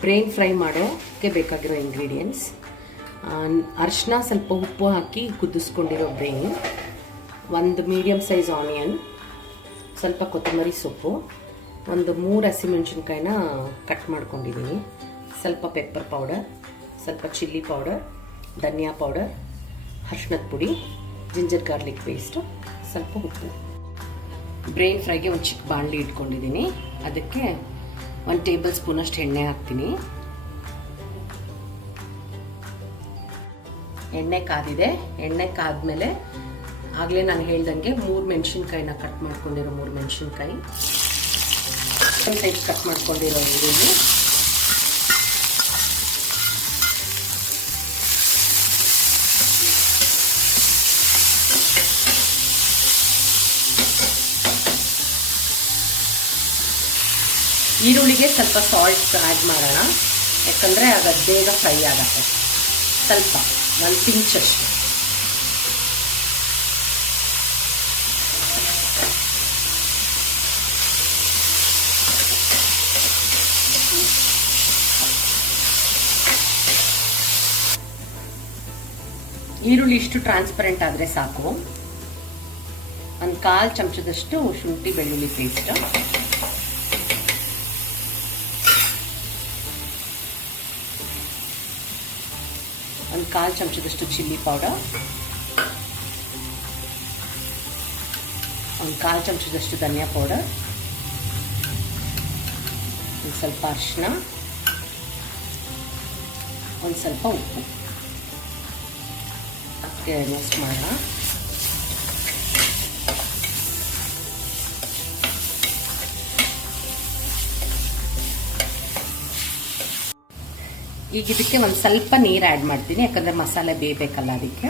Brain fry ಮಾಡೋಕ್ಕೆ ಬೇಕಾಗಿರೋ ingredients: ಅರಿಶಿನ, ಸ್ವಲ್ಪ ಉಪ್ಪು ಹಾಕಿ ಕುದಿಸ್ಕೊಂಡಿರೋ ಬ್ರೈನ್, ಒಂದು ಮೀಡಿಯಮ್ ಸೈಜ್ ಆನಿಯನ್, ಸ್ವಲ್ಪ ಕೊತ್ತಂಬರಿ ಸೊಪ್ಪು, ಒಂದು 3 ಹಸಿಮೆಣಸಿನ್ಕಾಯಿನ ಕಟ್ ಮಾಡ್ಕೊಂಡಿದ್ದೀನಿ, ಸ್ವಲ್ಪ ಪೆಪ್ಪರ್ ಪೌಡರ್, ಸ್ವಲ್ಪ ಚಿಲ್ಲಿ ಪೌಡರ್, ಧನಿಯಾ ಪೌಡರ್, ಅರಿಶಿನದ ಪುಡಿ, ಜಿಂಜರ್ ಗಾರ್ಲಿಕ್ ಪೇಸ್ಟು, ಸ್ವಲ್ಪ ಉಪ್ಪು. ಬ್ರೈನ್ ಫ್ರೈಗೆ ಒಂದು ಚಿಕ್ಕ ಬಾಣಲಿ ಇಟ್ಕೊಂಡಿದ್ದೀನಿ. ಅದಕ್ಕೆ 1 ಟೇಬಲ್ ಸ್ಪೂನಷ್ಟು ಎಣ್ಣೆ ಹಾಕ್ತೀನಿ. ಎಣ್ಣೆ ಕಾದಿದೆ. ಎಣ್ಣೆ ಕಾದ್ಮೇಲೆ ಆಗಲೇ ನಾನು ಹೇಳ್ದಂಗೆ 3 ಮೆಣಸಿನ್ಕಾಯಿನ ಕಟ್ ಮಾಡ್ಕೊಂಡಿರೋ 3 ಮೆಣಸಿನ್ಕಾಯಿ, ಸೈಜ್ ಕಟ್ ಮಾಡ್ಕೊಂಡಿರೋ ಈರುಳ್ಳಿ, ಈರುಳ್ಳಿಗೆ ಸ್ವಲ್ಪ ಸಾಲ್ಟ್ ಆ್ಯಡ್ ಮಾಡೋಣ, ಯಾಕಂದರೆ ಅದು ಬೇಗ ಫ್ರೈ ಆಗುತ್ತೆ. ಸ್ವಲ್ಪ 1 ಪಿಂಚಷ್ಟು. ಈರುಳ್ಳಿ ಇಷ್ಟು ಟ್ರಾನ್ಸ್ಪರೆಂಟ್ ಆದರೆ ಸಾಕು. 1/4 ಚಮಚದಷ್ಟು ಶುಂಠಿ ಬೆಳ್ಳುಳ್ಳಿ ಪೇಸ್ಟ್, ಒಂದು 1/4 ಚಮಚದಷ್ಟು ಚಿಲ್ಲಿ ಪೌಡರ್, 1/4 ಚಮಚದಷ್ಟು ಧನಿಯಾ ಪೌಡರ್, ಒಂದು ಸ್ವಲ್ಪ ಅರಿಶಿನ, ಒಂದು ಸ್ವಲ್ಪ ಉಪ್ಪು ಹಾಕಿ ಮಿಕ್ಸ್ ಮಾಡೋಣ. ಈಗ ಇದಕ್ಕೆ ಒಂದು ಸ್ವಲ್ಪ ನೀರು ಆ್ಯಡ್ ಮಾಡ್ತೀನಿ, ಯಾಕಂದರೆ ಮಸಾಲೆ ಬೇಯಬೇಕಲ್ಲ ಅದಕ್ಕೆ.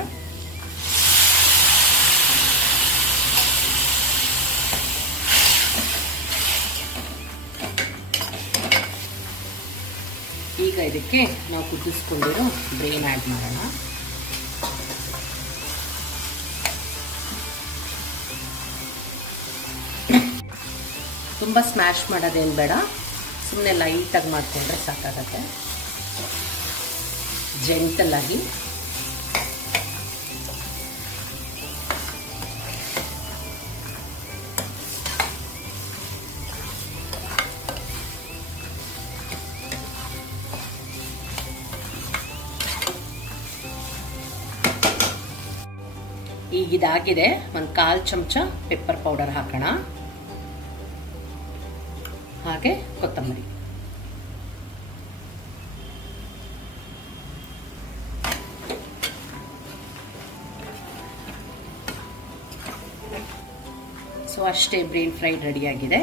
ಈಗ ಇದಕ್ಕೆ ನಾವು ಕುದಿಸ್ಕೊಂಡಿರೋ ಬ್ರೈನ್ ಆ್ಯಡ್ ಮಾಡೋಣ. ತುಂಬ ಸ್ಮ್ಯಾಶ್ ಮಾಡೋದೇನು ಬೇಡ, ಸುಮ್ಮನೆ ಲೈಟಾಗಿ ಮಾಡಿಕೊಂಡ್ರೆ ಸಾಕಾಗತ್ತೆ. ಜೆಂಟಲ್ ಆಗಿ ಈಗ ಇದಾಗಿದೆ. 1/4 ಚಮಚ ಪೆಪ್ಪರ್ ಪೌಡರ್ ಹಾಕೋಣ, ಹಾಗೆ ಕೊತ್ತಂಬರಿ. ಸೊ ಅಷ್ಟೇ, ಬ್ರೈನ್ ಫ್ರೈ ರೆಡಿಯಾಗಿದೆ.